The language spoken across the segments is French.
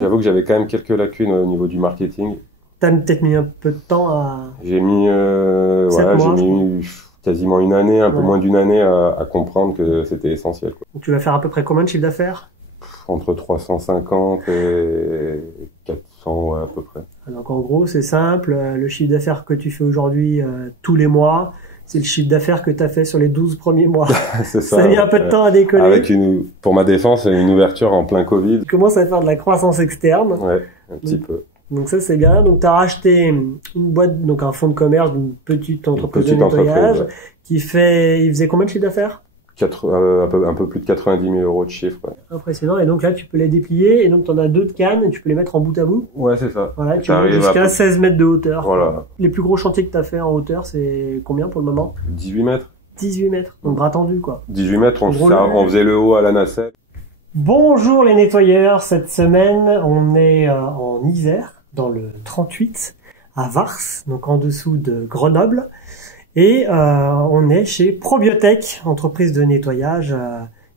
J'avoue que j'avais quand même quelques lacunes au niveau du marketing. T'as peut-être mis un peu de temps à... J'ai mis, 7 ouais, j'ai mois, je crois. mis quasiment une année, un peu Ouais. moins d'une année à comprendre que c'était essentiel, quoi. Donc, tu vas faire à peu près combien de chiffre d'affaires? Entre 350 et 400, ouais, à peu près. Donc en gros, c'est simple, le chiffre d'affaires que tu fais aujourd'hui tous les mois, c'est le chiffre d'affaires que tu as fait sur les 12 premiers mois. C'est Ça a mis un peu de temps à décoller. Avec pour ma défense, une ouverture en plein Covid. Tu commences à faire de la croissance externe. Ouais, un petit peu. Donc ça, c'est bien. Donc tu as racheté une boîte, donc un fonds de commerce d'une petite entreprise de nettoyage entreprise, ouais. il faisait combien de chiffre d'affaires? Un peu plus de 90 000 euros de chiffre, ouais. Impressionnant. Et donc là, tu peux les déplier et donc tu en as deux de cannes et tu peux les mettre en bout à bout. Ouais, c'est ça. Voilà, tu montes jusqu'à 16 mètres de hauteur. Voilà. Les plus gros chantiers que tu as fait en hauteur, c'est combien pour le moment? 18 mètres. 18 mètres. Donc bras tendu, quoi. 18 mètres, on faisait le haut à la nacelle. Bonjour les nettoyeurs. Cette semaine, on est en Isère, dans le 38, à Vars, donc en dessous de Grenoble. Et on est chez Probiotech, entreprise de nettoyage.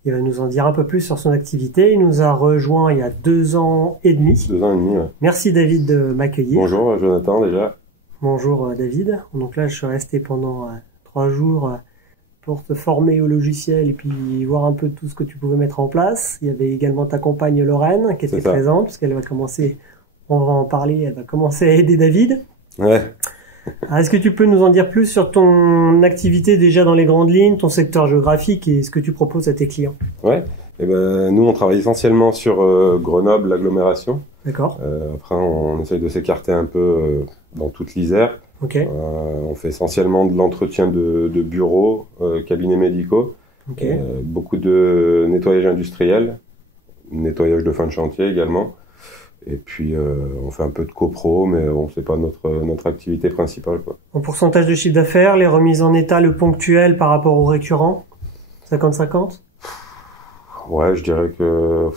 Il va nous en dire un peu plus sur son activité. Il nous a rejoint il y a 2 ans et demi. 2 ans et demi, ouais. Merci David de m'accueillir. Bonjour Jonathan déjà. Bonjour David. Donc là, je suis resté pendant 3 jours pour te former au logiciel et puis voir un peu tout ce que tu pouvais mettre en place. Il y avait également ta compagne Lorraine qui était présente, puisqu'elle va commencer, on va en parler, elle va commencer à aider David. Ouais. Alors, est-ce que tu peux nous en dire plus sur ton activité déjà dans les grandes lignes, ton secteur géographique et ce que tu proposes à tes clients? Ouais. Et ben nous on travaille essentiellement sur Grenoble, l'agglomération. D'accord. Après on essaye de s'écarter un peu dans toute l'Isère. Ok. On fait essentiellement de l'entretien de bureaux, cabinets médicaux. Ok. Beaucoup de nettoyage industriel, nettoyage de fin de chantier également. Et puis on fait un peu de copro, mais bon, c'est pas notre activité principale, quoi. En pourcentage de chiffre d'affaires, les remises en état, le ponctuel par rapport au récurrent, 50-50? Ouais, je dirais que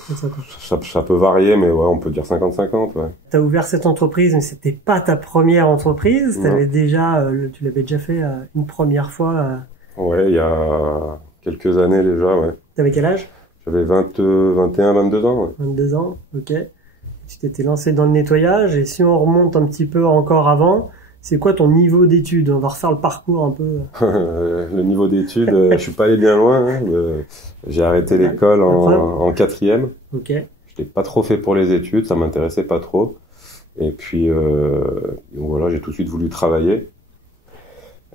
ça peut varier, mais ouais, on peut dire 50-50, ouais. T'as ouvert cette entreprise, mais c'était pas ta première entreprise. T'avais déjà, tu l'avais déjà fait une première fois. Ouais, il y a quelques années déjà, ouais. T'avais quel âge? J'avais 21, 22 ans, ouais. 22 ans, ok. Tu t'étais lancé dans le nettoyage, et si on remonte un petit peu encore avant, c'est quoi ton niveau d'études? On va refaire le parcours un peu. Le niveau d'études, je suis pas allé bien loin, hein. J'ai arrêté l'école en 4e. Ok. Je n'étais pas trop fait pour les études, ça m'intéressait pas trop. Et puis voilà, j'ai tout de suite voulu travailler.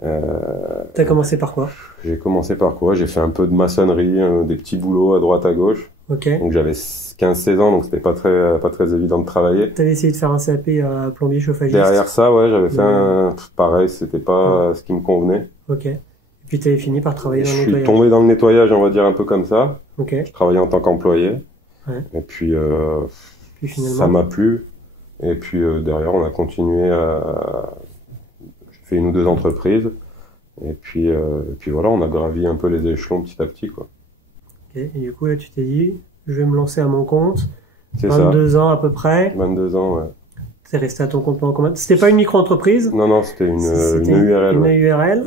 T'as commencé par quoi? J'ai commencé par quoi? J'ai fait un peu de maçonnerie, des petits boulots à droite à gauche. Ok. Donc j'avais 15-16 ans, donc c'était pas très évident de travailler. T'avais essayé de faire un CAP plombier chauffagiste? Derrière ça, ouais, j'avais fait pareil, c'était pas ce qui me convenait. Ok. Et puis t'avais fini par travailler dans le nettoyage. Je nettoyage? suis tombé dans le nettoyage, on va dire un peu comme ça. Ok. Je travaillais en tant qu'employé. Ouais. Et puis finalement, ça m'a plu. Et puis derrière, on a continué j'ai fait 1 ou 2 entreprises. Et puis voilà, on a gravi un peu les échelons petit à petit, quoi. Ok. Et du coup, là, tu t'es dit, je vais me lancer à mon compte. C'est 22 ans à peu près. 22 ans, ouais. T'es resté à ton compte pendant combien? C'était pas une micro-entreprise? Non, c'était une URL. Une URL.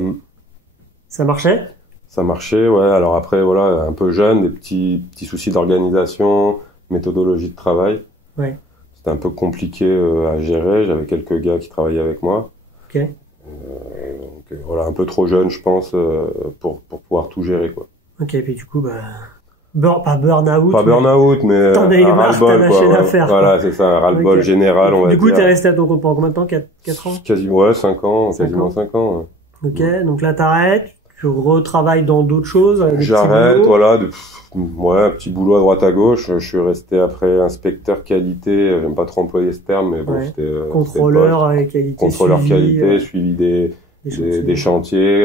Ça marchait? Ça marchait, ouais. Alors après, voilà, un peu jeune, des petits soucis d'organisation, méthodologie de travail. Ouais. C'était un peu compliqué à gérer. J'avais quelques gars qui travaillaient avec moi. Ok. Donc voilà, un peu trop jeune, je pense, pour pouvoir tout gérer, quoi. Ok, puis du coup, pas burn-out. Pas burn-out, mais t'en as eu marre, t'as lâché l'affaire. Voilà, c'est ça, un ras-le-bol général, on va dire. Du coup, t'es resté à ton compte pendant combien de temps? 4 ans? Quasiment, ouais, 5 ans, quasiment 5 ans. Ouais. Ok, donc là, t'arrêtes, tu retravailles dans d'autres choses. J'arrête, voilà, ouais, un petit boulot à droite à gauche. Je suis resté après inspecteur qualité, j'aime pas trop employer ce terme, mais bon, ouais. c'était... Contrôleur qualité, contrôleur qualité, suivi des chantiers,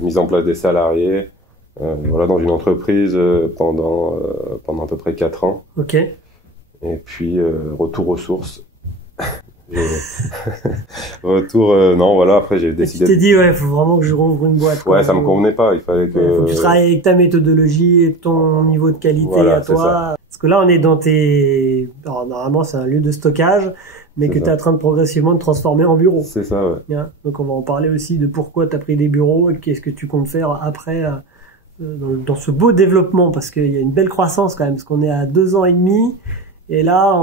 mise en place des salariés. Voilà, dans une entreprise pendant à peu près 4 ans. Ok. Et puis retour aux sources. Retour, non, voilà, après j'ai décidé. Tu t'es dit, ouais, faut vraiment que je rouvre une boîte, quoi. Ouais, ça me convenait pas, il fallait que... faut que tu travailles avec ta méthodologie et ton niveau de qualité, voilà, à toi. Parce que là, on est dans alors, normalement, c'est un lieu de stockage, mais que tu es en train de progressivement de transformer en bureau. C'est ça, ouais. Donc on va en parler aussi de pourquoi tu as pris des bureaux et qu'est-ce que tu comptes faire après dans ce beau développement, parce qu'il y a une belle croissance quand même, parce qu'on est à 2 ans et demi Et là,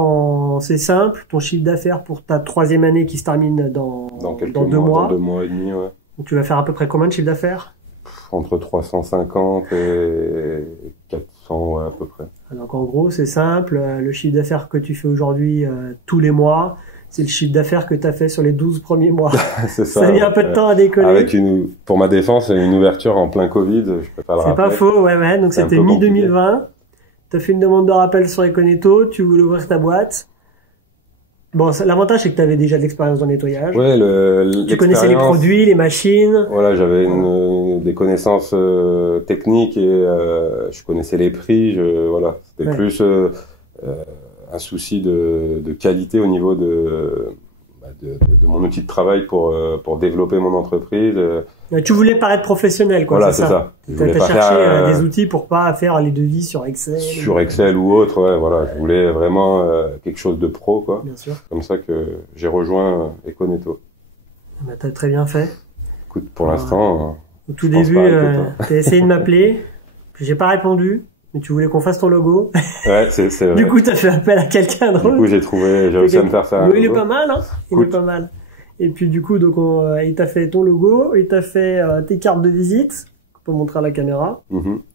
c'est simple, ton chiffre d'affaires pour ta 3e année qui se termine dans 2 mois. Dans 2 mois et demi, ouais. Donc tu vas faire à peu près combien de chiffre d'affaires? Entre 350 et 400, ouais, à peu près. Donc en gros, c'est simple, le chiffre d'affaires que tu fais aujourd'hui tous les mois, c'est le chiffre d'affaires que tu as fait sur les 12 premiers mois. C'est ça. Ça a mis un peu de temps à décoller. Avec pour ma défense, une ouverture en plein Covid, je peux pas le rappeler. C'est pas faux, ouais. Donc c'était mi-2020. Tu as fait une demande de rappel sur Econeto, tu voulais ouvrir ta boîte. Bon, l'avantage, c'est que tu avais déjà de l'expérience dans le nettoyage. Ouais, tu connaissais les produits, les machines. Voilà, j'avais des connaissances techniques et je connaissais les prix. Voilà, c'était plus un souci de qualité au niveau de mon outil de travail pour développer mon entreprise. Tu voulais paraître professionnel, quoi. Voilà, c'est ça. Tu as cherché des outils pour pas faire les devis sur Excel. Sur Excel ou autre, ouais, voilà. Je voulais vraiment quelque chose de pro, quoi. Bien sûr. Comme ça que j'ai rejoint Econeto. Bah, t'as très bien fait. Écoute, pour l'instant. Au tout début, t'as essayé de m'appeler, puis j'ai pas répondu. Mais tu voulais qu'on fasse ton logo. Ouais, c'est vrai. Du coup, t'as fait appel à quelqu'un d'autre. Du coup, j'ai réussi à me faire ça. Il est pas mal, hein. Il est pas mal. Et puis, du coup, donc, il t'a fait ton logo, il t'a fait tes cartes de visite, qu'on peut montrer à la caméra,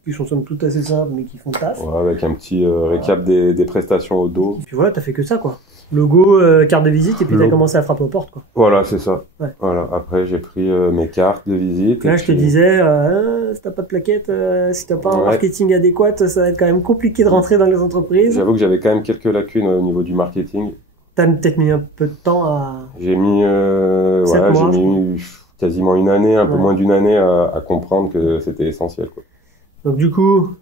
qui sont somme toute assez simples, mais qui font taf. Ouais, avec un petit récap des prestations au dos. Et puis voilà, t'as fait que ça, quoi. Logo, carte de visite, et puis t'as commencé à frapper aux portes, quoi. Voilà, c'est ça. Ouais. Voilà. Après, j'ai pris mes cartes de visite. Là, je te disais, si t'as pas de plaquette, si t'as pas un marketing adéquat, ça va être quand même compliqué de rentrer dans les entreprises. J'avoue que j'avais quand même quelques lacunes au niveau du marketing. T'as peut-être mis un peu de temps à... J'ai mis quasiment une année, un peu moins d'une année à comprendre que c'était essentiel, quoi. Donc du coup,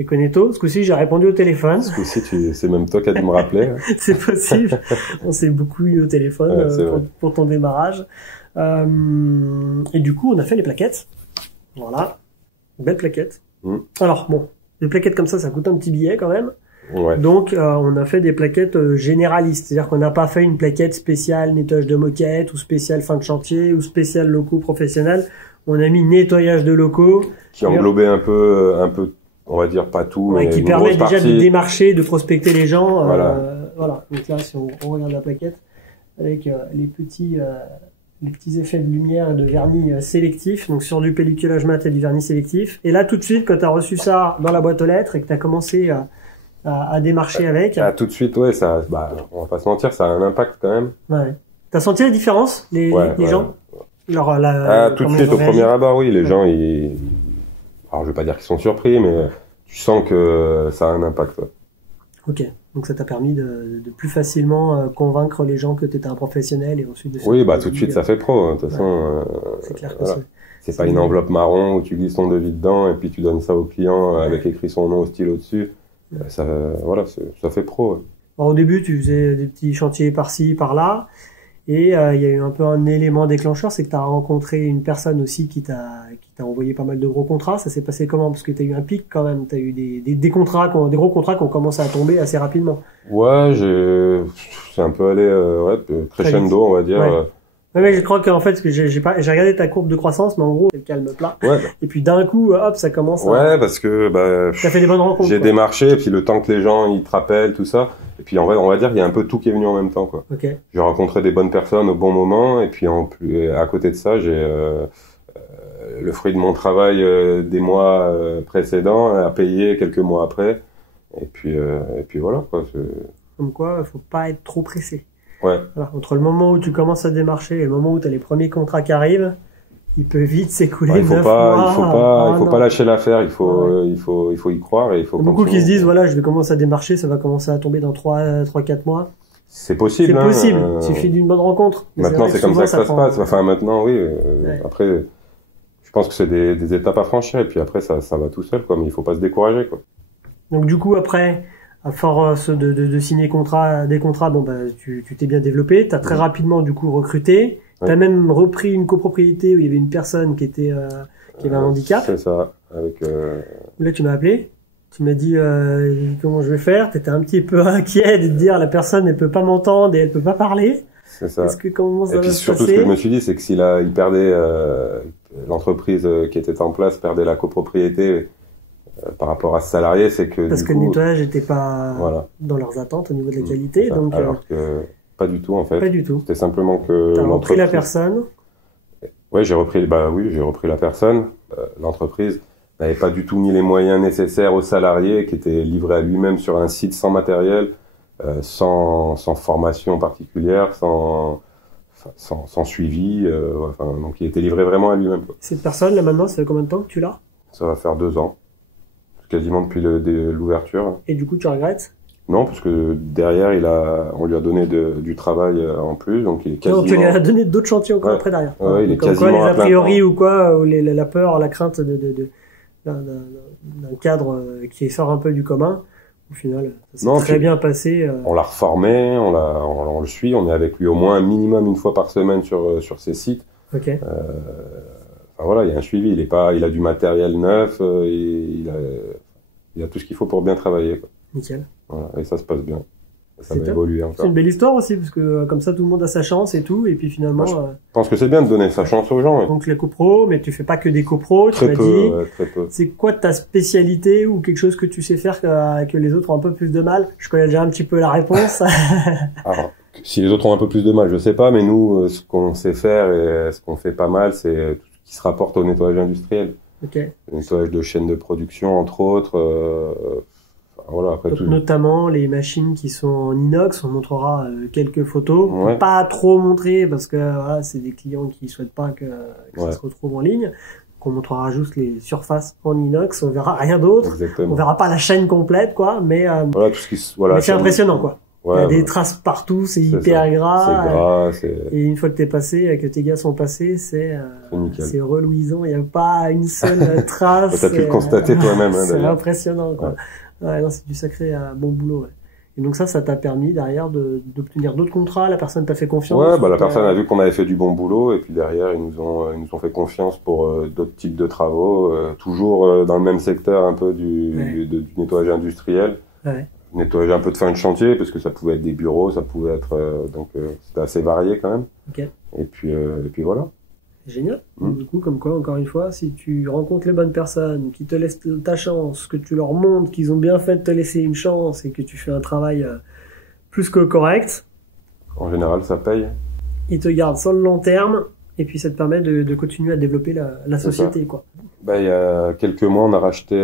Econeto, ce coup-ci j'ai répondu au téléphone. Ce coup-ci c'est même toi qui as dû me rappeler. C'est possible. On s'est beaucoup eu au téléphone pour ton démarrage. Et du coup, on a fait les plaquettes. Voilà. Belle plaquette. Alors bon, les plaquettes comme ça coûte un petit billet quand même. Ouais. Donc on a fait des plaquettes généralistes, c'est-à-dire qu'on n'a pas fait une plaquette spéciale nettoyage de moquette ou spéciale fin de chantier ou spéciale locaux professionnels. On a mis nettoyage de locaux qui englobait un peu, on va dire pas tout, mais qui une permet grosse déjà partie. de démarcher, de prospecter les gens. Voilà. Voilà. Donc là, si on regarde la plaquette avec les petits effets de lumière et de vernis sélectif, donc sur du pelliculage mat et du vernis sélectif. Et là, tout de suite, quand tu as reçu ça dans la boîte aux lettres et que tu as commencé à démarcher avec. Tout de suite, ouais, ça, on va pas se mentir, ça a un impact quand même. Ouais. T'as senti la différence, les gens? Tout de suite, au premier abord, oui, les gens, alors je vais pas dire qu'ils sont surpris, mais tu sens que ça a un impact. Ouais. Ok. Donc ça t'a permis de plus facilement convaincre les gens que t'étais un professionnel et ensuite de... Oui, tout de suite, ça fait pro. De toute façon, c'est clair que c'est pas une enveloppe marron où tu glisses ton devis dedans et puis tu donnes ça au client avec écrit son nom au stylo dessus. Ça fait pro. Ouais. Alors, au début, tu faisais des petits chantiers par-ci, par-là, et il y a eu un peu un élément déclencheur, c'est que tu as rencontré une personne aussi qui t'a envoyé pas mal de gros contrats. Ça s'est passé comment? Parce que tu as eu un pic quand même, tu as eu des contrats, des gros contrats qui ont commencé à tomber assez rapidement. Ouais, c'est un peu allé crescendo, on va dire. Ouais. Mais je crois qu'en fait, j'ai regardé ta courbe de croissance, mais en gros, c'est le calme plat. Ouais. Et puis d'un coup, hop, ça commence à... Ouais, parce que, t'as fait des bonnes rencontres. J'ai démarché, et puis le temps que les gens, ils te rappellent, tout ça. Et puis, en vrai, on va dire qu'il y a un peu tout qui est venu en même temps, quoi. Ok. J'ai rencontré des bonnes personnes au bon moment, et puis à côté de ça, j'ai, le fruit de mon travail, des mois précédents, à payer quelques mois après. Et puis voilà, quoi. Comme quoi, faut pas être trop pressé. Ouais. Voilà, entre le moment où tu commences à démarcher et le moment où tu as les premiers contrats qui arrivent, il peut vite s'écouler 9 mois. Il faut pas lâcher l'affaire, il faut y croire et il faut beaucoup qui se disent, voilà, je vais commencer à démarcher, ça va commencer à tomber dans 3-4 mois. C'est possible. C'est possible. Il suffit d'une bonne rencontre. Mais maintenant, c'est comme ça que ça se passe. Enfin, maintenant, oui. Après, je pense que c'est des étapes à franchir et puis après, ça va tout seul, quoi. Mais il faut pas se décourager, quoi. Donc, du coup, après, à force de signer des contrats, tu t'es bien développé. T'as très rapidement, du coup, recruté. T'as même repris une copropriété où il y avait une personne qui avait un handicap. C'est ça. Là, tu m'as appelé. Tu m'as dit comment je vais faire. T'étais un petit peu inquiet de te dire la personne elle peut pas m'entendre et elle peut pas parler. C'est ça. Comment ça va se passer? Et puis surtout, ce que je me suis dit, c'est que il perdait l'entreprise qui était en place, perdait la copropriété. par rapport à ce salarié, c'est que parce que le nettoyage n'était pas dans leurs attentes au niveau de la qualité. Donc, alors que pas du tout en fait. Pas du tout. C'était simplement que t'as repris la personne. Ouais, j'ai repris la personne. L'entreprise n'avait pas du tout mis les moyens nécessaires au salarié qui était livré à lui-même sur un site sans matériel, sans formation particulière, sans suivi. Donc il était livré vraiment à lui-même. Cette personne là maintenant, ça fait combien de temps que tu l'as? Ça va faire 2 ans, quasiment depuis l'ouverture. Et du coup, tu regrettes? Non, parce que derrière, on lui a donné du travail en plus, donc il est quasiment... Donc tu lui as donné d'autres chantiers encore après derrière. Ouais, il est quasiment quoi, les a priori ou quoi, ou la peur, la crainte d'un cadre qui sort un peu du commun. Au final, ça s'est très bien passé. On l'a reformé, on le suit, on est avec lui au moins un minimum une fois par semaine sur ses sites. Ok. Voilà, il y a un suivi. Il a du matériel neuf, il a tout ce qu'il faut pour bien travailler, quoi. Nickel. Voilà, et ça se passe bien. Ça va évoluer encore. C'est une belle histoire aussi, parce que comme ça, tout le monde a sa chance et tout, et puis finalement... Je pense que c'est bien de donner sa chance aux gens. Donc les copros, mais tu fais pas que des copros, tu m'as dit. Très peu. C'est quoi ta spécialité ou quelque chose que tu sais faire que les autres ont un peu plus de mal? Je connais déjà un petit peu la réponse. Alors, si les autres ont un peu plus de mal, je sais pas, mais nous, ce qu'on sait faire et ce qu'on fait pas mal, c'est tout ce qui se rapporte au nettoyage industriel. Ok. Le nettoyage de chaînes de production, entre autres. Voilà, après donc, notamment les machines qui sont en inox, on montrera quelques photos. Ouais. Pas trop montrer parce que voilà, c'est des clients qui souhaitent pas que ça se retrouve en ligne. Donc, on montrera juste les surfaces en inox, on verra rien d'autre. Exactement. On verra pas la chaîne complète, quoi, mais voilà, tout ce qui mais c'est impressionnant, quoi. Ouais, il y a des traces partout, c'est hyper gras. Et une fois que t'es passé, que tes gars sont passés, c'est reluisant. Il y a pas une seule trace. T'as pu le constater toi-même. C'est impressionnant, quoi. Ouais, non, c'est du sacré bon boulot. Ouais. Et donc ça t'a permis derrière d'obtenir d'autres contrats. La personne t'a fait confiance. Ouais, la personne a vu qu'on avait fait du bon boulot et puis derrière ils nous ont fait confiance pour d'autres types de travaux, toujours dans le même secteur un peu du nettoyage industriel. Ouais. Nettoyage un peu de fin de chantier parce que ça pouvait être des bureaux, ça pouvait être c'était assez varié quand même. Okay. Et puis voilà. Génial. Du coup, comme quoi, encore une fois, si tu rencontres les bonnes personnes, qui te laissent ta chance, que tu leur montres qu'ils ont bien fait de te laisser une chance et que tu fais un travail plus que correct. En général, ça paye. Ils te gardent sur le long terme et puis ça te permet de continuer à développer la société, quoi. Il y a quelques mois, on a racheté...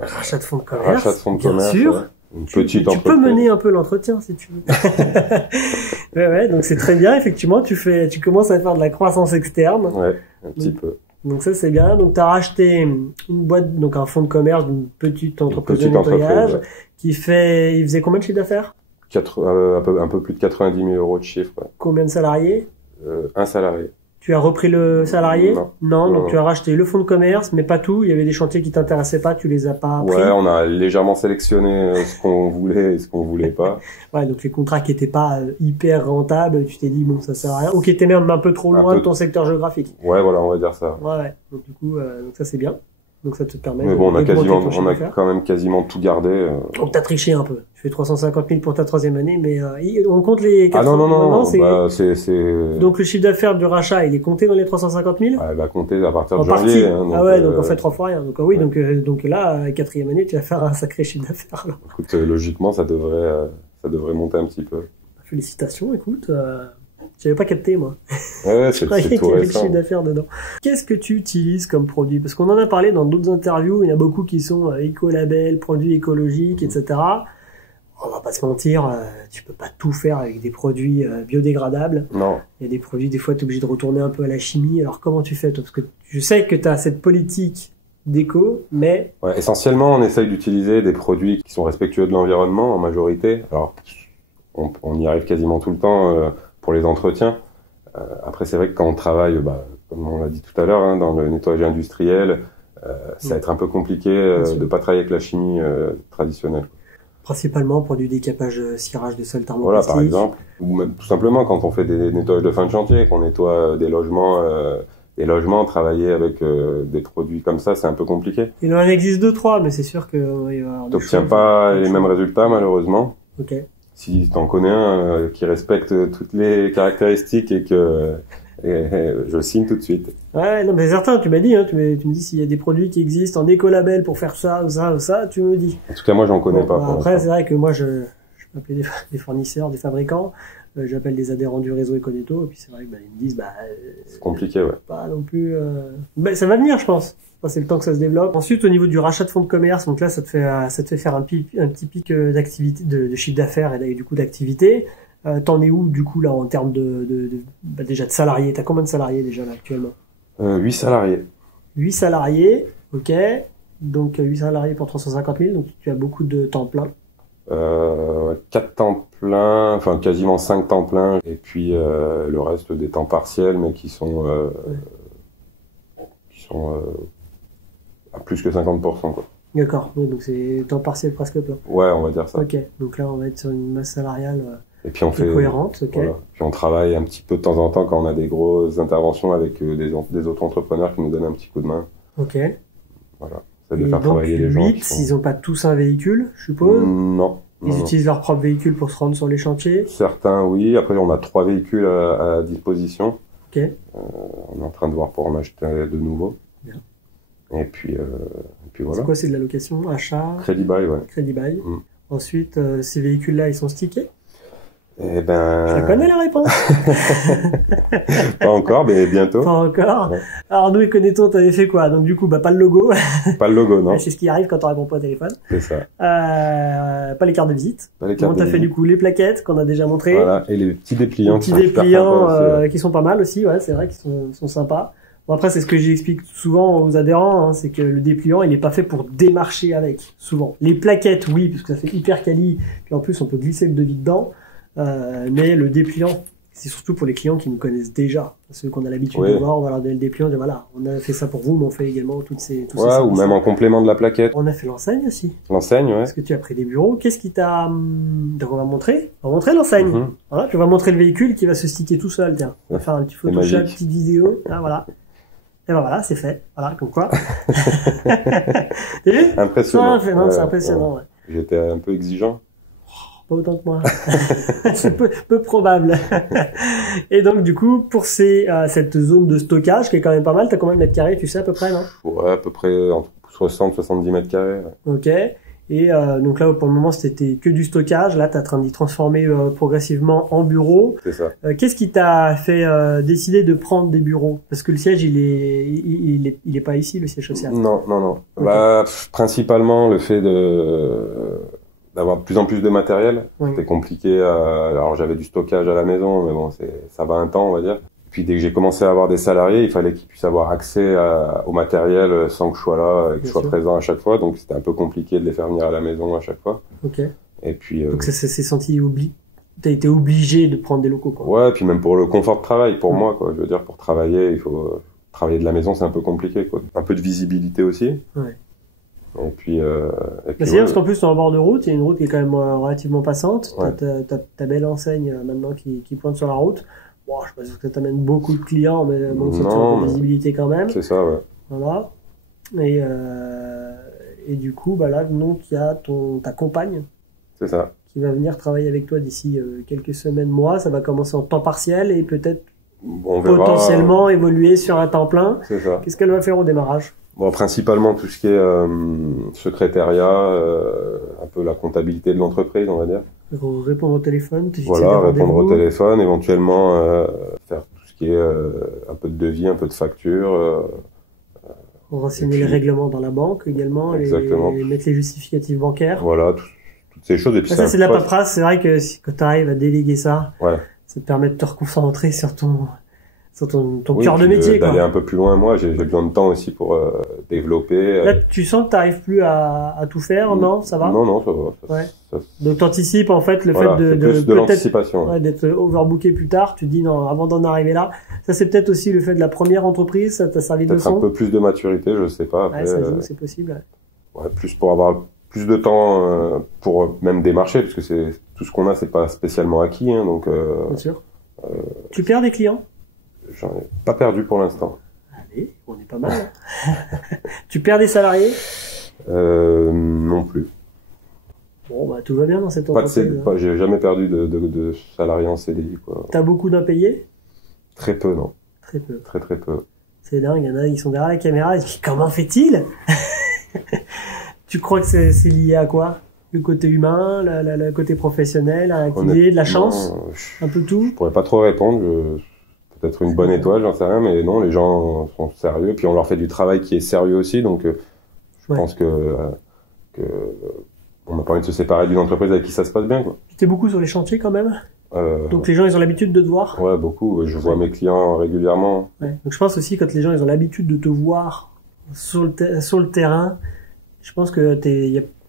rachat de fonds de commerce. Rachat de fonds de commerce. Bien sûr. Ouais. Une petite entreprise. Tu peux mener un peu l'entretien si tu veux. ouais, donc c'est très bien. Effectivement, tu commences à faire de la croissance externe. Ouais, un petit peu. Donc ça c'est bien. Donc tu as racheté une boîte, donc un fonds de commerce d'une petite entreprise de nettoyage il faisait combien de chiffre d'affaires? Un peu plus de 90 000 euros de chiffre. Ouais. Combien de salariés? Un salarié. Tu as repris le salarié? Non. Donc tu as racheté le fonds de commerce, mais pas tout. Il y avait des chantiers qui t'intéressaient pas, tu les as pas pris. Ouais, on a légèrement sélectionné ce qu'on voulait et ce qu'on voulait pas. Ouais, donc les contrats qui étaient pas hyper rentables, tu t'es dit bon, ça sert à rien, ou qui étaient même un peu trop loin de ton secteur géographique. Ouais, voilà, on va dire ça. Ouais. Donc du coup, donc ça c'est bien. Donc ça te permet. Mais bon, on a quand même quasiment tout gardé. Donc t'as triché un peu. Tu fais 350 000 pour ta 3e année, mais on compte les 80 000. Non. C'est... Donc le chiffre d'affaires du rachat, il est compté dans les 350 000? Il va compter à partir de janvier. Donc en fait 3 fois rien. Donc oui, donc là, 4e année, tu vas faire un sacré chiffre d'affaires. Là. Écoute, logiquement, ça devrait monter un petit peu. Félicitations, écoute. J'avais pas capté, moi. Ouais, c'est tout récent. Il y avait le chiffre d'affaires dedans. Qu'est-ce que tu utilises comme produit? Parce qu'on en a parlé dans d'autres interviews, il y en a beaucoup qui sont écolabel, produits écologiques, etc. On va pas se mentir, tu peux pas tout faire avec des produits biodégradables. Non. Il y a des produits, des fois, tu es obligé de retourner un peu à la chimie. Alors comment tu fais, toi? Parce que je sais que tu as cette politique d'éco, mais... Ouais, essentiellement, on essaye d'utiliser des produits qui sont respectueux de l'environnement, en majorité. Alors, on y arrive quasiment tout le temps pour les entretiens. Après, c'est vrai que quand on travaille, comme on l'a dit tout à l'heure, dans le nettoyage industriel, ça va être un peu compliqué de pas travailler avec la chimie traditionnelle. Principalement pour du décapage, cirage de sol thermoplastique. Voilà, par exemple. Ou même tout simplement quand on fait des nettoyages de fin de chantier, qu'on nettoie des logements, travailler avec des produits comme ça, c'est un peu compliqué. Il en existe 2-3, mais c'est sûr que t'obtiens pas les mêmes résultats, malheureusement. Ok. Si t'en connais un qui respecte toutes les caractéristiques et et je signe tout de suite. Ouais, non, mais certains, tu m'as dit, hein, tu me dis s'il y a des produits qui existent en écolabel pour faire ça ou ça ou ça, tu me dis. En tout cas, moi, j'en connais pas. Bah, après, c'est vrai que moi, je peux appeler des fournisseurs, des fabricants, j'appelle des adhérents du réseau Econetto, et puis c'est vrai que, ils me disent, c'est compliqué, ouais. Pas non plus, ça va venir, je pense. Enfin, c'est le temps que ça se développe. Ensuite, au niveau du rachat de fonds de commerce, donc là, ça te fait faire un petit pic d'activité, de chiffre d'affaires et du coup d'activité. T'en es où, du coup, là, en termes déjà de salariés? T'as combien de salariés, déjà, là, actuellement? 8 salariés. 8 salariés, ok. Donc, 8 salariés pour 350 000, donc tu as beaucoup de temps plein. 4 temps plein, enfin, quasiment 5 temps plein, et puis, le reste des temps partiels, mais qui sont à plus que 50%, quoi. D'accord, oui, donc c'est temps partiel presque plein. Ouais, on va dire ça. Ok, donc là, on va être sur une masse salariale et puis on fait cohérente, ok. Voilà. Puis on travaille un petit peu de temps en temps quand on a des grosses interventions avec des autres entrepreneurs qui nous donnent un petit coup de main. Ok. Voilà, ça de faire travailler les gens. 8, ils n'ont pas tous un véhicule, je suppose? Non. Ils utilisent leur propre véhicule pour se rendre sur les chantiers? Certains, oui. Après, on a 3 véhicules à disposition. Ok. On est en train de voir pour en acheter de nouveaux. Bien. Et puis voilà. C'est quoi, c'est de la location, achat? Crédit bail, ouais. Crédit bail. Ensuite, ces véhicules-là, ils sont stickés? Eh ben... Je connais la réponse. Pas encore, mais bientôt. Pas encore. Ouais. Alors nous, Econetto, t'avais fait quoi? Donc du coup, pas le logo. Pas le logo, non. C'est ce qui arrive quand on répond pas au téléphone. C'est ça. Pas les cartes de visite. Pas les cartes Comment t'as fait du coup? Les plaquettes qu'on a déjà montrées. Voilà, et les petits dépliants. Les petits dépliants qui sont pas mal aussi, ouais, c'est vrai qu'ils sont sympas. Bon, après, c'est ce que j'explique souvent aux adhérents, hein, c'est que le dépliant, il est pas fait pour démarcher avec, souvent. Les plaquettes, oui, parce que ça fait hyper quali, puis en plus, on peut glisser le devis dedans, mais le dépliant, c'est surtout pour les clients qui nous connaissent déjà. Ceux qu'on a l'habitude de voir, on va leur donner le dépliant, et voilà, on a fait ça pour vous, mais on fait également tous ces ou même en complément de la plaquette. On a fait l'enseigne aussi. L'enseigne, ouais. Parce que tu as pris des bureaux. Qu'est-ce qui t'a... Donc on va montrer l'enseigne. Voilà, tu vas montrer le véhicule qui va se sticker tout seul, tiens. On va faire un petit Photoshop, une petite vidéo. Ah, voilà. Et ben voilà, c'est fait. Voilà, comme quoi. T'as vu? Impressionnant. Non, c'est impressionnant, ouais. J'étais un peu exigeant. Pas autant que moi. C'est peu probable. Et donc, du coup, pour cette zone de stockage, qui est quand même pas mal, t'as combien de mètres carrés, tu sais, à peu près, non? Ouais, à peu près entre 60 et 70 mètres carrés. Ouais. Ok. Et donc là, pour le moment, c'était que du stockage. Là, t'es en train d'y transformer progressivement en bureau. C'est ça. Qu'est-ce qui t'a fait décider de prendre des bureaux? Parce que le siège, il est pas ici, le siège social. Non. Okay. Bah, principalement le fait d'avoir de plus en plus de matériel. Oui. C'était compliqué. Alors j'avais du stockage à la maison, mais bon, ça va un temps, on va dire. Puis dès que j'ai commencé à avoir des salariés, il fallait qu'ils puissent avoir accès au matériel sans que je sois là et que je sois présent à chaque fois. Donc c'était un peu compliqué de les faire venir à la maison à chaque fois. Ok. Et puis. Donc ça s'est senti t'as été obligé de prendre des locaux, quoi. Ouais, puis même pour le confort de travail, pour moi, quoi. Je veux dire, pour travailler, il faut travailler de la maison, c'est un peu compliqué, quoi. Un peu de visibilité aussi. Ouais. Et puis. C'est bien parce qu'en plus, on est en bord de route, il y a une route qui est quand même relativement passante. Ouais. T'as ta belle enseigne maintenant qui pointe sur la route. Bon, je pense que ça t'amène beaucoup de clients, mais bon, ça tient un peu de visibilité quand même. C'est ça, ouais. Voilà. Et du coup, bah là, donc, il y a ta compagne. C'est ça. Qui va venir travailler avec toi d'ici quelques semaines, mois. Ça va commencer en temps partiel et peut-être potentiellement évoluer sur un temps plein. C'est ça. Qu'est-ce qu'elle va faire au démarrage? Bon, principalement tout ce qui est secrétariat, un peu la comptabilité de l'entreprise, on va dire. Répondre au téléphone, voilà, répondre au téléphone, éventuellement faire tout ce qui est un peu de devis, un peu de facture. Renseigner les règlements dans la banque également, mettre les justificatifs bancaires. Voilà, toutes ces choses. Et puis ça, c'est de la paperasse. C'est vrai que quand tu arrives à déléguer ça, ça te permet de te reconcentrer sur ton cœur de métier. D'aller un peu plus loin. Moi, j'ai besoin de temps aussi pour développer. Là, tu sens que tu n'arrives plus à tout faire, non? Ça va? Non, ça va. Ouais. Donc, t'anticipes en fait le fait de l'anticipation. D'être overbooké plus tard. Tu dis non, avant d'en arriver là. Ça, c'est peut-être aussi le fait de la première entreprise. Ça t'a servi de leçon. Un peu plus de maturité, je sais pas. Après, ça joue, c'est possible. Ouais, plus pour avoir plus de temps pour même démarcher, parce que c'est tout ce qu'on a, c'est pas spécialement acquis, hein, donc. Bien sûr. Tu perds des clients? J'en ai pas perdu pour l'instant. Allez, on est pas mal. Hein. Tu perds des salariés? Non plus. Bon, bah tout va bien dans cette entreprise. J'ai jamais perdu de salariés en CDI, quoi. T'as beaucoup d'impayés? Très peu, non. Très peu. Très très peu. C'est dingue, il y en a, ils sont derrière la caméra, ils disent comment fait-il? Tu crois que c'est lié à quoi? Le côté humain, le côté professionnel, qu'il y ait de la chance? Un peu tout? Je pourrais pas trop répondre. Peut-être une bonne étoile, j'en sais rien, mais non, les gens sont sérieux. Puis on leur fait du travail qui est sérieux aussi, donc je pense que on n'a pas envie de se séparer d'une entreprise avec qui ça se passe bien, quoi. Tu t'es beaucoup sur les chantiers quand même? Donc les gens, ils ont l'habitude de te voir? Ouais, beaucoup. Je vois mes clients régulièrement. Ouais. Donc je pense aussi quand les gens, ils ont l'habitude de te voir sur le terrain, je pense que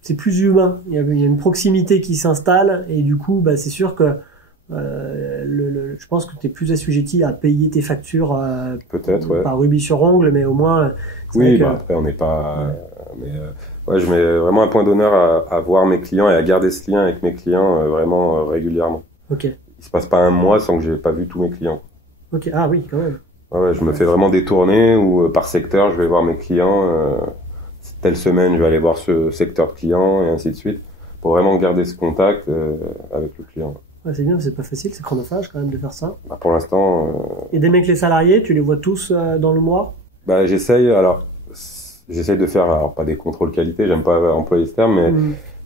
c'est plus humain. Il y a une proximité qui s'installe et du coup, bah, c'est sûr que je pense que tu es plus assujetti à payer tes factures peut-être, ouais. Pas rubis sur ongle, mais au moins... Oui, bah, après, on n'est pas... mais ouais, je mets vraiment un point d'honneur à voir mes clients et à garder ce lien avec mes clients vraiment régulièrement. Ok. Il se passe pas un mois sans que j'ai pas vu tous mes clients. Ok, ah oui, quand même. Ouais, je me fais vraiment des tournées où par secteur, je vais voir mes clients. Telle semaine, je vais aller voir ce secteur de client et ainsi de suite pour vraiment garder ce contact avec le client. Ouais, c'est bien, c'est pas facile, c'est chronophage quand même de faire ça. Bah, pour l'instant... Et des mecs, les salariés, tu les vois tous dans le mois? Bah, j'essaye de faire, alors pas des contrôles qualité, j'aime pas employer ce terme, mais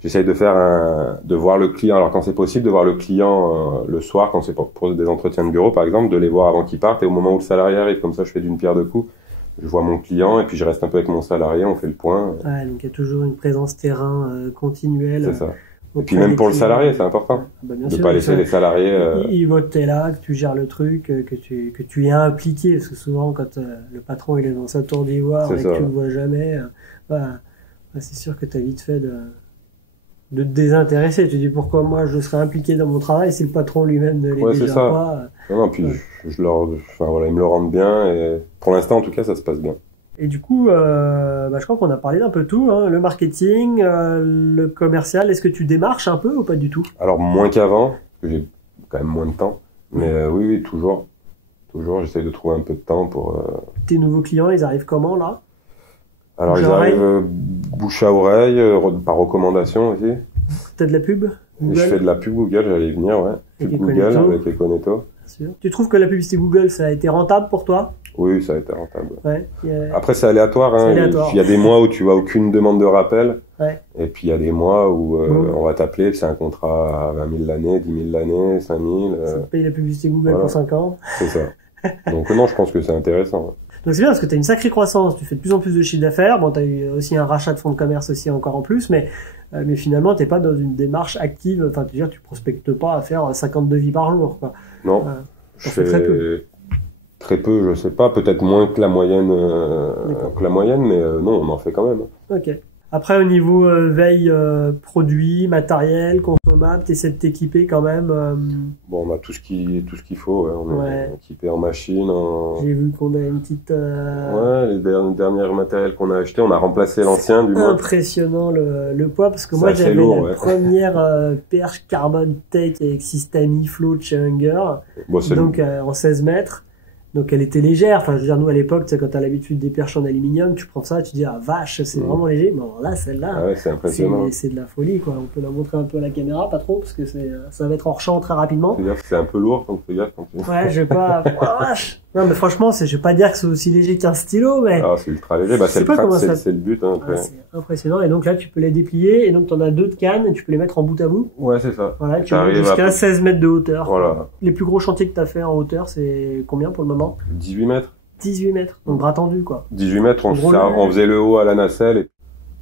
j'essaye de faire de voir le client, alors quand c'est possible, de voir le client le soir, quand c'est pour des entretiens de bureau par exemple, de les voir avant qu'ils partent et au moment où le salarié arrive, comme ça je fais d'une pierre deux coups. Je vois mon client et puis je reste un peu avec mon salarié, on fait le point. Ouais, donc il y a toujours une présence terrain continuelle. C'est ça. Et puis même pour le salarié, c'est important. Bah, de ne pas laisser les salariés... Ils voient que tu es là, que tu gères le truc, que tu es impliqué. Parce que souvent, quand le patron il est dans sa tour d'ivoire et que tu le vois jamais, c'est sûr que tu as vite fait de te désintéresser. Tu dis pourquoi moi je serais impliqué dans mon travail si le patron lui-même ne l'est déjà pas. Non, puis ils me le rendent bien et pour l'instant en tout cas ça se passe bien. Et du coup, je crois qu'on a parlé d'un peu tout, hein, le marketing, le commercial. Est-ce que tu démarches un peu ou pas du tout? Alors moins qu'avant, parce que j'ai quand même moins de temps. Mais oui, toujours, j'essaie de trouver un peu de temps pour... Tes nouveaux clients, ils arrivent comment là? Alors ils arrivent bouche à oreille, par recommandation aussi. T'as de la pub Google? Je fais de la pub Google, j'allais y venir, ouais. Pub Google avec Econeto. Bien sûr. Tu trouves que la publicité Google, ça a été rentable pour toi? Oui, ça a été rentable. Ouais, Après, c'est aléatoire. Hein. Il y a des mois où tu vois aucune demande de rappel. Ouais. Et puis, il y a des mois où on va t'appeler, c'est un contrat à 20 000 l'année, 10 000 l'année, 5 000. Ça te paye la publicité Google pour 5 ans. C'est ça. Donc, non, je pense que c'est intéressant. Ouais. Donc, c'est bien parce que tu as une sacrée croissance. Tu fais de plus en plus de chiffre d'affaires. Bon, tu as eu aussi un rachat de fonds de commerce aussi encore en plus. Mais finalement, t'es pas dans une démarche active. Enfin, tu veux dire, tu prospectes pas à faire 50 devis par jour, quoi. Non. Je fais très peu, je sais pas, peut-être moins que la moyenne, mais non, on en fait quand même. Ok. Après, au niveau veille, produits, matériel, consommable, t'essaies de t'équiper quand même. Bon, on a tout ce qu'il faut. Ouais. On est équipé en machine. J'ai vu qu'on a une petite. Ouais, les derniers matériels qu'on a achetés, on a remplacé l'ancien du moins. Impressionnant le poids parce que moi j'avais la première perche Carbon Tech avec Systami Flow de chez Hunger, donc en 16 mètres. Donc elle était légère, enfin je veux dire nous à l'époque, tu sais, quand t'as l'habitude des perches en aluminium, tu prends ça, tu dis ah vache, c'est vraiment léger. Mais alors là, celle-là, c'est impressionnant. C'est de la folie quoi. On peut la montrer un peu à la caméra, pas trop, parce que ça va être hors champ très rapidement. C'est-à-dire que c'est un peu lourd quand tu fais gaffe. Ouais, je vais pas. Oh, vache. Non mais franchement, je vais pas dire que c'est aussi léger qu'un stylo, mais. Ah, c'est ultra léger, c'est le but. Hein, c'est impressionnant, et donc là tu peux les déplier, et donc t'en as 2 de cannes, et tu peux les mettre en bout à bout. Ouais, c'est ça. Voilà, tu montes jusqu'à 16 mètres de hauteur. Voilà. Les plus gros chantiers que t'as fait en hauteur, c'est combien pour le moment? 18 mètres. 18 mètres, donc bras tendu quoi. 18 mètres, on faisait le haut à la nacelle. Et...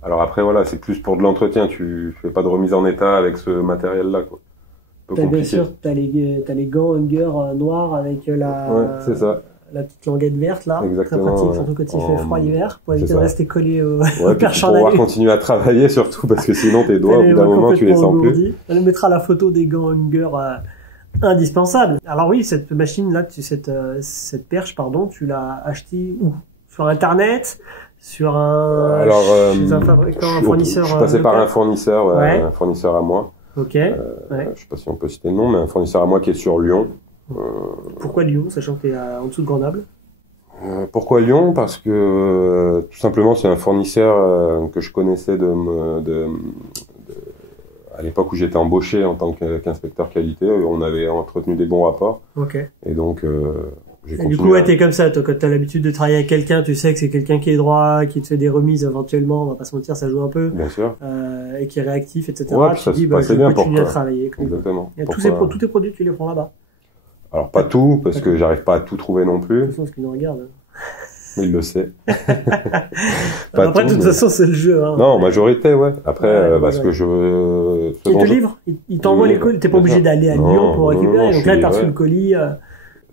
Alors après voilà, c'est plus pour de l'entretien, tu fais pas de remise en état avec ce matériel-là quoi. Bien sûr, t'as les gants Hunger noirs avec c'est ça. La petite languette verte là. Exactement. Très pratique, surtout quand il fait froid l'hiver, pour éviter de rester collé au perche en pour pouvoir continuer à travailler surtout, parce que sinon tes doigts au bout d'un moment tu les sens plus. Elle mettra la photo des gants Hunger indispensable. Alors oui, cette machine là, cette perche pardon, tu l'as achetée où? Sur internet, sur chez un fabricant, un fournisseur. Je suis passé par un fournisseur, un fournisseur à moi. Ok. Je sais pas si on peut citer le nom, mais un fournisseur à moi qui est sur Lyon. Pourquoi Lyon, sachant que t'es en dessous de Grenoble? Pourquoi Lyon? Parce que tout simplement c'est un fournisseur que je connaissais à l'époque où j'étais embauché en tant qu'inspecteur qualité. On avait entretenu des bons rapports. Ok. Et donc j'ai Et continué. du coup, ouais, t'es comme ça, toi, quand t'as l'habitude de travailler avec quelqu'un, tu sais que c'est quelqu'un qui est droit, qui te fait des remises éventuellement, on va pas se mentir, ça joue un peu, Bien sûr. et qui est réactif, etc. Ouais, tu puis ça te dis, se bah, passait je bien, continue à pourquoi travailler. avec lui. Exactement. Et Pourquoi- tous tes produits, tu les prends là-bas. Alors pas tout, parce que j'arrive pas à tout trouver non De plus. toute façon, ce qui nous regarde. Il le sait. Après, de toute mais- façon, c'est le jeu, hein. Non, en majorité, ouais. Après, Ouais, parce ouais. que je... ce Ils dont te je- livrent, ils t'envoient Ils les me colis, t'es pas livrent, obligé bien sûr. d'aller à Non, Lyon pour non, récupérer. non, Donc je là, suis t'as reçu livré. le colis.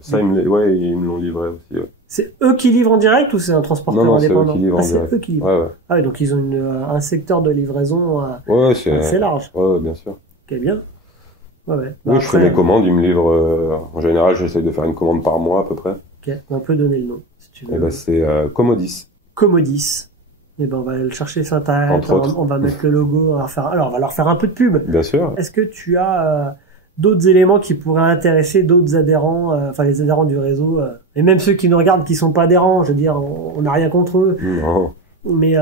Ça, ils me l'ont livré aussi, ouais. C'est eux qui livrent en direct ou c'est un transporteur Non, c'est eux indépendant? qui livrent en c'est direct. eux qui livrent. Ouais, ouais. Ah oui, donc ils ont un secteur de livraison Ouais, c'est... assez large. Ouais, bien sûr. Ok, bien. Ouais, ouais. Oui, Bah, je fais après, mes commandes, ils me livrent... en général, j'essaie de faire une commande par mois, à peu près. Ok, on peut donner le nom, si tu veux. Et ben, c'est Commodis. Commodis. Et ben, on va le chercher sur Internet. Entre autres. On va mettre le logo. On va leur faire un peu de pub. Bien sûr. Est-ce que tu as d'autres éléments qui pourraient intéresser d'autres adhérents, enfin les adhérents du réseau, et même ceux qui nous regardent qui sont pas adhérents, je veux dire, on n'a rien contre eux, Non. mais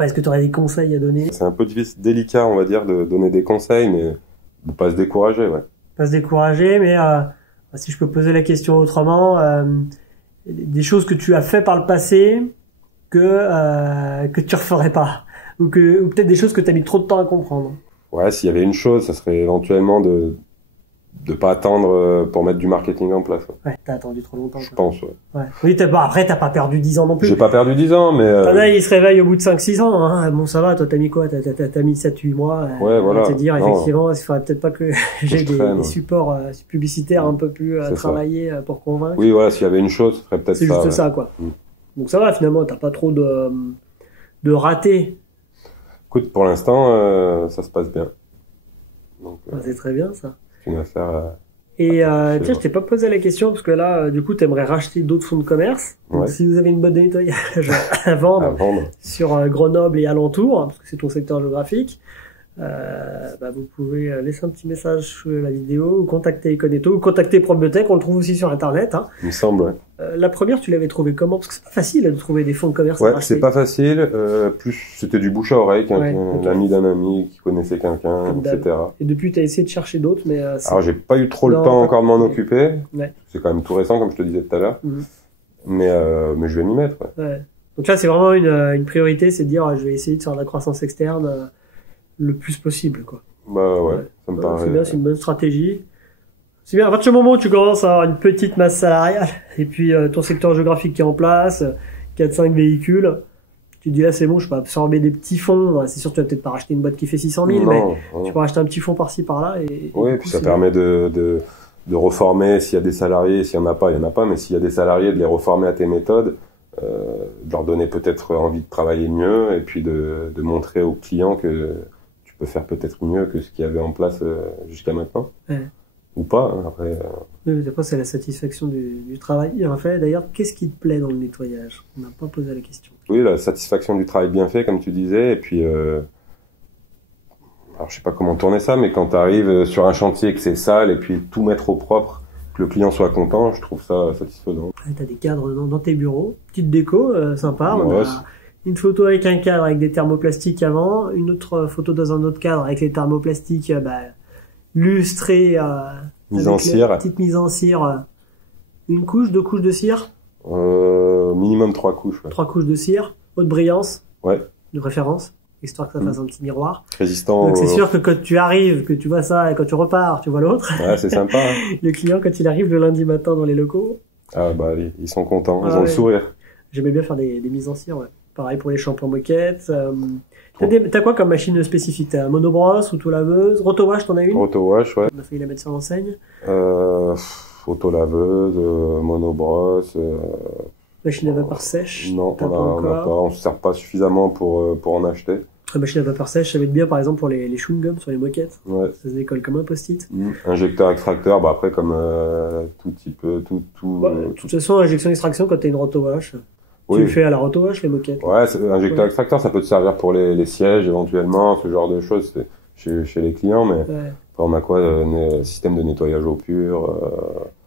est-ce que tu aurais des conseils à donner? C'est un peu délicat, on va dire, de donner des conseils, mais de pas se décourager, ouais. Pas se décourager, mais si je peux poser la question autrement, des choses que tu as fait par le passé que tu referais pas, ou peut-être des choses que tu as mis trop de temps à comprendre. Ouais, s'il y avait une chose, ça serait éventuellement de pas attendre pour mettre du marketing en place. Ouais. Ouais, t'as attendu trop longtemps. Je Quoi. pense, ouais. Ouais. Oui, après t'as pas perdu 10 ans non plus. J'ai pas perdu 10 ans, mais... Là, il se réveille au bout de 5-6 ans. Hein. Bon, ça va, toi, t'as mis quoi? T'as mis 7-8 mois. Ouais, voilà. À te dire, Non. effectivement, il faudrait peut-être pas que j'ai je traîne, des ouais. supports publicitaires un peu plus C'est ça. travaillés pour convaincre. Oui, voilà, s'il y avait une chose, ce serait peut-être C'est ça. juste ouais. ça, quoi. Mm. Donc ça va, finalement, t'as pas trop de ratés. Écoute, pour l'instant, ça se passe bien. Donc, C'est très bien, ça. c'est une affaire... Et c'est tiens, vrai. je t'ai pas posé la question, parce que là, du coup, t'aimerais racheter d'autres fonds de commerce. Donc, Ouais. si vous avez une boîte de nettoyage à vendre, à vendre. sur Grenoble et alentours, hein, parce que c'est ton secteur géographique, vous pouvez laisser un petit message sous la vidéo, ou contacter Econeto, ou contacter Probetech, on le trouve aussi sur Internet. Hein. Il me semble, ouais. La première, tu l'avais trouvée comment? Parce que c'est pas facile de trouver des fonds de commerce à Ouais, racheter. c'est pas facile. Plus c'était du bouche à oreille, Ouais, ok. l'ami d'un ami qui connaissait quelqu'un, Comme d'hab. etc. Et depuis, tu as essayé de chercher d'autres, mais Alors j'ai pas eu trop Non, le temps pas- encore de m'en occuper. Ouais. C'est quand même tout récent, comme je te disais tout à l'heure. Mhm. Mais je vais m'y mettre. Ouais. Ouais. Donc là, c'est vraiment une priorité, c'est de dire, je vais essayer de faire de la croissance externe le plus possible, quoi. Bah ouais, Ouais. ça me Ouais, paraît. c'est bien, c'est une bonne stratégie. C'est bien, à partir du moment où tu commences à avoir une petite masse salariale, et puis ton secteur géographique qui est en place, 4-5 véhicules, tu te dis là c'est bon, je peux absorber des petits fonds. C'est sûr, tu vas peut-être pas racheter une boîte qui fait 600 000, mais Non, tu peux racheter un petit fonds par-ci par-là. Et oui, du puis coup, ça c'est- permet de reformer s'il y a des salariés, s'il y en a pas, il y en a pas, mais s'il y a des salariés, de les reformer à tes méthodes, de leur donner peut-être envie de travailler mieux, et puis de montrer aux clients que tu peux faire peut-être mieux que ce qu'il y avait en place jusqu'à maintenant. Ouais. Ou pas, hein, après. Oui, mais après, c'est la satisfaction du travail bien fait. D'ailleurs, qu'est-ce qui te plaît dans le nettoyage? On n'a pas posé la question. Oui, la satisfaction du travail bien fait, comme tu disais, et puis... alors, je sais pas comment tourner ça, mais quand tu arrives sur un chantier que c'est sale, et puis tout mettre au propre, que le client soit content, je trouve ça satisfaisant. Tu as des cadres dans tes bureaux, petite déco, sympa. On Ouais, a une photo avec un cadre avec des thermoplastiques avant, une autre photo dans un autre cadre avec les thermoplastiques lustrés. Mise avec en cire. les petites mises en cire. Une couche, 2 couches de cire, Minimum 3 couches, ouais. 3 couches de cire, haute brillance, Ouais. de référence, histoire que ça fasse un petit miroir. Résistant. Donc c'est sûr que quand tu arrives, que tu vois ça, et quand tu repars, tu vois l'autre. Ouais, c'est sympa. Hein. Le client, quand il arrive le lundi matin dans les locaux, Ah bah, ils sont contents, ils Ah ont ouais. le sourire. j'aimais bien faire des mises en cire, ouais. Pareil pour les shampoings moquettes. Trop. T'as quoi comme machine spécifique? T'as monobrosse, auto-laveuse, rotowash, t'en as une? Auto-wash, ouais. On a failli la mettre sur l'enseigne. Auto-laveuse, monobrosse. Machine à vapeur sèche. Non, t'as on pas a encore. pas, on se sert pas suffisamment pour en acheter. La machine à vapeur sèche, ça va être bien par exemple pour les chewing-gums sur les moquettes. Ouais. Ça se décolle comme un post-it. Injecteur, extracteur, bah après comme tout type, tout. De toute façon, injection-extraction, quand t'as une rotowash, tu Oui. le fais à la rotowash, les moquettes. Ouais, injecteur, Ouais. extracteur, ça peut te servir pour les sièges éventuellement, ce genre de choses chez les clients, mais Ouais. après, on a quoi, système de nettoyage eau pure.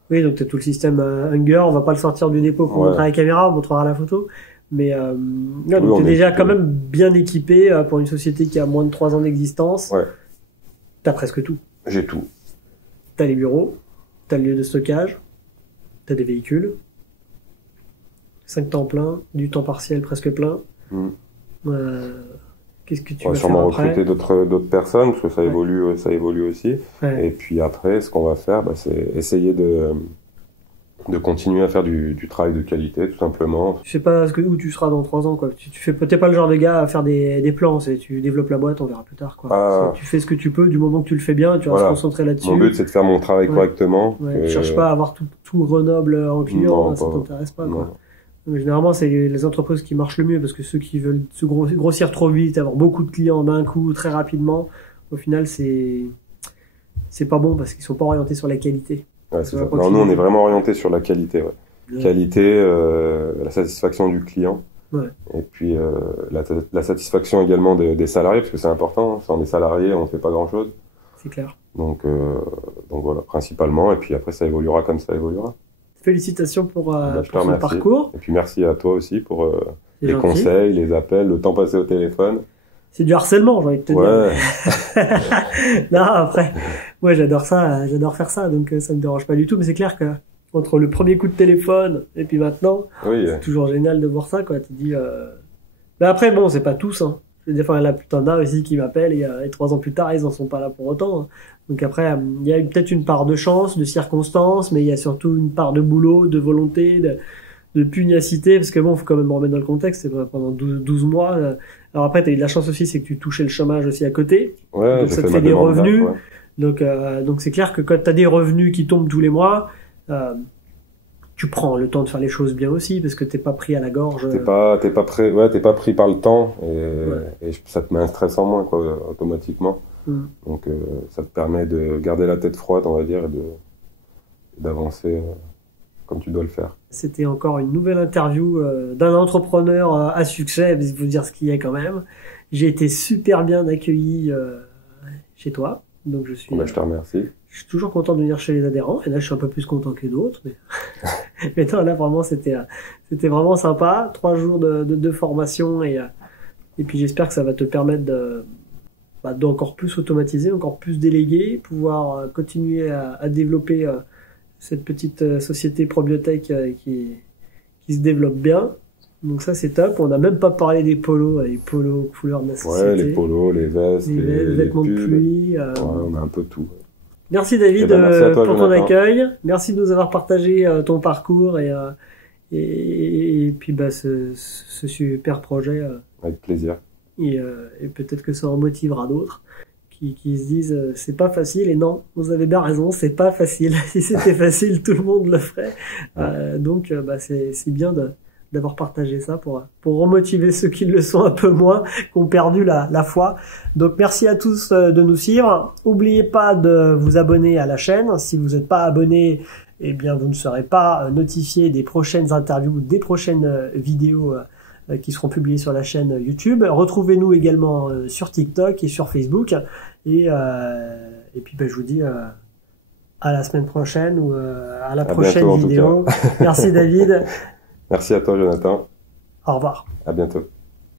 Oui, donc t'as tout le système Hunger, on va pas le sortir du dépôt pour Ouais. montrer à la caméra, on montrera la photo. Mais là, Oui, donc on t'es est déjà équipé. quand même bien équipé pour une société qui a moins de 3 ans d'existence. Ouais. T'as presque tout. J'ai tout. T'as les bureaux, t'as le lieu de stockage, t'as des véhicules, 5 temps plein, du temps partiel presque plein. Qu'est-ce que tu On va vas sûrement faire après? recruter d'autres personnes, parce que ça évolue aussi. Ouais. Et puis après, ce qu'on va faire, c'est essayer de continuer à faire du travail de qualité, tout simplement. Tu sais pas où tu seras dans 3 ans, quoi. Tu fais peut-être pas le genre de gars à faire des plans, tu développes la boîte, on verra plus tard, quoi. Tu fais ce que tu peux, du moment que tu le fais bien, tu vas se concentrer là-dessus. Mon but, c'est de faire mon travail correctement. Ouais. Tu cherches pas à avoir tout Grenoble en client, ça t'intéresse pas, quoi. Mais généralement, c'est les entreprises qui marchent le mieux, parce que ceux qui veulent se grossir trop vite, avoir beaucoup de clients d'un coup, très rapidement, au final, c'est pas bon, parce qu'ils sont pas orientés sur la qualité. Ouais, c'est ça. Non, nous, on est vraiment orientés sur la qualité, Qualité, la satisfaction du client. Ouais. Et puis, la satisfaction également des salariés, parce que c'est important. Sans des salariés, on ne fait pas grand chose. C'est clair. Donc voilà, principalement. Et puis après, ça évoluera comme ça évoluera. Félicitations pour ton parcours. Et puis merci à toi aussi pour les conseils, les appels, le temps passé au téléphone. C'est du harcèlement, j'ai envie de te dire. Non, après, moi j'adore faire ça, donc ça me dérange pas du tout. Mais c'est clair que entre le premier coup de téléphone et puis maintenant, c'est toujours génial de voir ça, quoi. Tu te dis. Mais après, bon, c'est pas tous. Hein. Des fois, il y en a plus d'un aussi qui m'appellent et 3 ans plus tard, ils en sont pas là pour autant. Hein. Donc après, il y a peut-être une part de chance, de circonstances, mais il y a surtout une part de boulot, de volonté, de pugnacité, parce que bon, faut quand même remettre dans le contexte, c'est pendant 12 mois. Alors après, t'as eu de la chance aussi, c'est que tu touchais le chômage aussi à côté. Ouais, donc ça te fait des revenus. Donc c'est clair que quand t'as des revenus qui tombent tous les mois, tu prends le temps de faire les choses bien aussi, parce que t'es pas pris à la gorge. T'es pas pris par le temps, et ça te met un stress en moins, quoi, automatiquement. Donc ça te permet de garder la tête froide, on va dire, et d'avancer comme tu dois le faire. C'était encore une nouvelle interview d'un entrepreneur à succès, il faut dire ce qu'il y a quand même. J'ai été super bien accueilli chez toi, donc je suis. Je te remercie. Je suis toujours content de venir chez les adhérents, et là je suis un peu plus content que d'autres. Mais non, là vraiment c'était vraiment sympa. 3 jours de formation et puis j'espère que ça va te permettre d'encore plus automatiser, encore plus déléguer, pouvoir continuer à développer cette petite société Probiotech qui se développe bien. Donc ça c'est top. On n'a même pas parlé des polos, les polos couleurs de la société. Ouais, les polos, les vestes, les vêtements pulls. De pluie. On a un peu tout. Merci David merci à toi, pour Jonathan. ton accueil. Merci de nous avoir partagé ton parcours et puis ce super projet. Avec plaisir. Et peut-être que ça en motivera d'autres qui se disent c'est pas facile. Et non, vous avez bien raison, c'est pas facile. Si c'était facile, tout le monde le ferait. Donc c'est bien d'avoir partagé ça pour remotiver ceux qui le sont un peu moins, qui ont perdu la foi. Donc merci à tous de nous suivre. Oubliez pas de vous abonner à la chaîne. Si vous n'êtes pas abonné, eh bien vous ne serez pas notifié des prochaines interviews, des prochaines vidéos qui seront publiées sur la chaîne YouTube. Retrouvez-nous également sur TikTok et sur Facebook. Et puis je vous dis à la semaine prochaine ou à la prochaine vidéo. Merci David. Merci à toi, Jonathan. Au revoir. À bientôt.